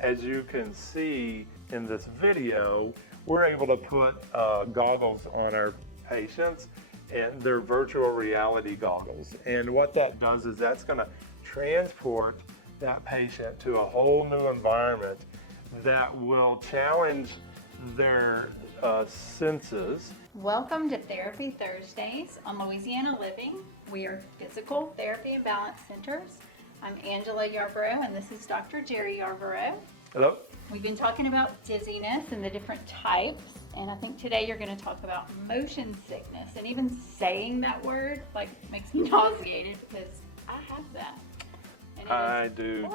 as you can see in this video, we're able to put goggles on our patients, and they're virtual reality goggles. And what that does is that's going to transport that patient to a whole new environment that will challenge their senses. Welcome to Therapy Thursdays on Louisiana Living. We are physical therapy and balance centers. I'm Angela Yarborough, and this is Dr. Jerry Yarborough. Hello. We've been talking about dizziness and the different types, and I think today you're going to talk about motion sickness. And even saying that word makes me nauseated because I have that. I do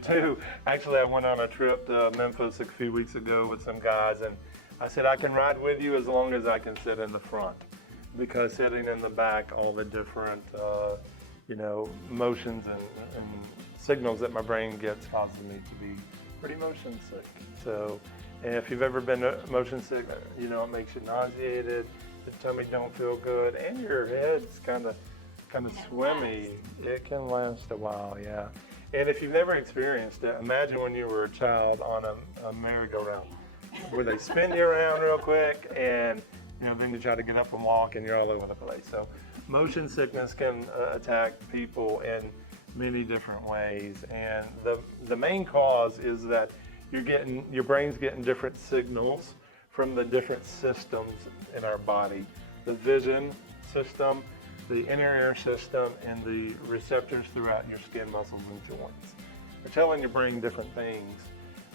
too. Actually, I went on a trip to Memphis a few weeks ago with some guys, and I said I can ride with you as long as I can sit in the front, because sitting in the back, all the different motions and signals that my brain gets causes me to be pretty motion sick. So if you've ever been motion sick, it makes you nauseated, the tummy don't feel good, and your head's kind of swimmy. It can last a while, yeah. And if you've never experienced it, imagine when you were a child on a merry-go-round, where they spin you around real quick, and then you try to get up and walk, and you're all over the place. So motion sickness can attack people in many different ways, and the main cause is that your brain's getting different signals from the different systems in our body: the vision system, the inner ear system, and the receptors throughout your skin, muscles, and joints. They're telling your brain different things.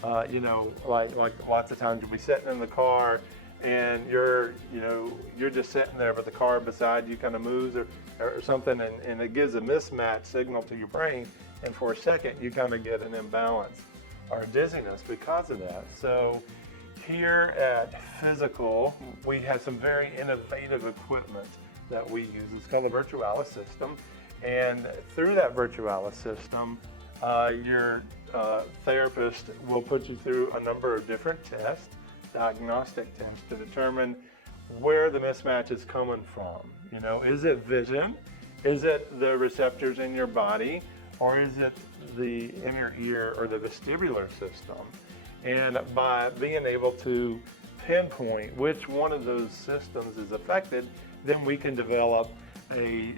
Like lots of times you'll be sitting in the car and you're just sitting there, but the car beside you kind of moves or something, and it gives a mismatch signal to your brain, and for a second you kind of get an imbalance or dizziness because of that. So here at Fyzical, we have some very innovative equipment that we use. It's called the Virtualis system, and through that Virtualis system, your therapist will put you through a number of different tests, diagnostic tests, to determine where the mismatch is coming from. Is it vision? Is it the receptors in your body? Or is it the inner ear or the vestibular system? And by being able to pinpoint which one of those systems is affected, then we can develop a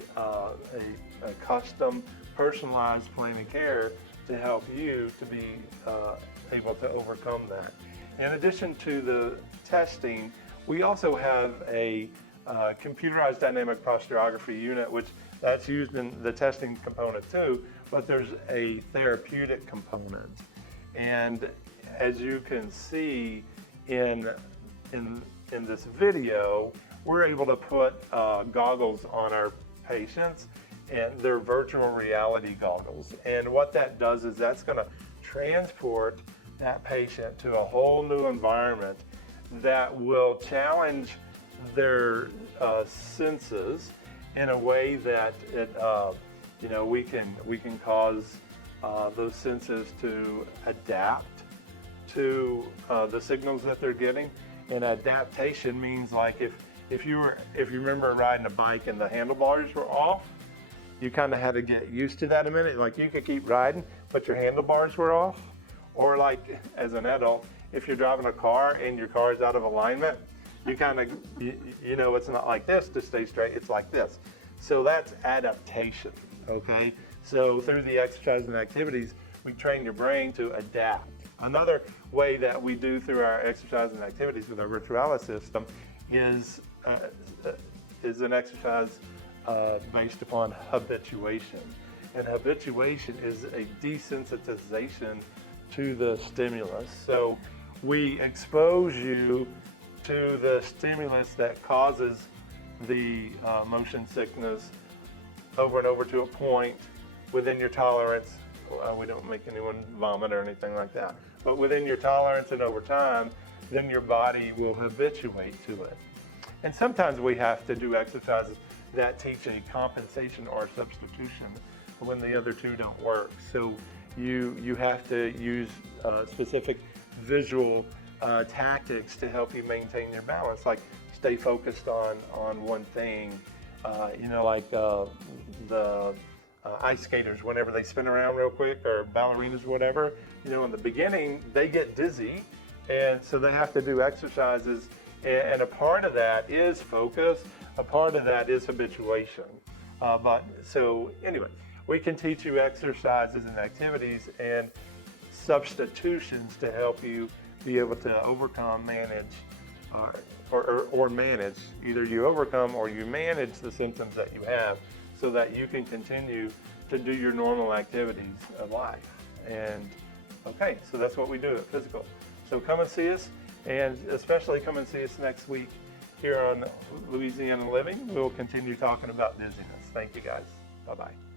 custom, personalized plan of care to help you to be able to overcome that. In addition to the testing, we also have a computerized dynamic posturography unit, which that's used in the testing component too, but there's a therapeutic component. And as you can see in this video, we're able to put goggles on our patients, and they're virtual reality goggles. And what that does is that's going to transport that patient to a whole new environment that will challenge their senses in a way that we can cause those senses to adapt to the signals that they're getting. And adaptation means, like, if you remember riding a bike and the handlebars were off, you kind of had to get used to that a minute. Like, you could keep riding, but your handlebars were off. Or like, as an adult, if you're driving a car and your car is out of alignment, you kind of, it's not like this to stay straight, it's like this. So that's adaptation, okay? So through the exercise and activities, we train your brain to adapt. Another way that we do through our exercise and activities with our Virtualis system is an exercise based upon habituation. And habituation is a desensitization to the stimulus. So we expose you to the stimulus that causes the motion sickness over and over to a point within your tolerance. We don't make anyone vomit or anything like that, but within your tolerance, and over time, then your body will habituate to it. And sometimes we have to do exercises that teach a compensation or a substitution when the other two don't work. So you have to use specific visual tactics to help you maintain your balance, like stay focused on one thing, like the ice skaters, whenever they spin around real quick, or ballerinas or whatever, in the beginning, they get dizzy, and so they have to do exercises, and a part of that is focus, a part of that is habituation. So anyway, we can teach you exercises and activities and substitutions to help you be able to overcome, manage, or manage. Either you overcome or you manage the symptoms that you have so that you can continue to do your normal activities of life. And okay, so that's what we do at Fyzical. So come and see us, and especially come and see us next week here on Louisiana Living. We'll continue talking about dizziness. Thank you guys. Bye-bye.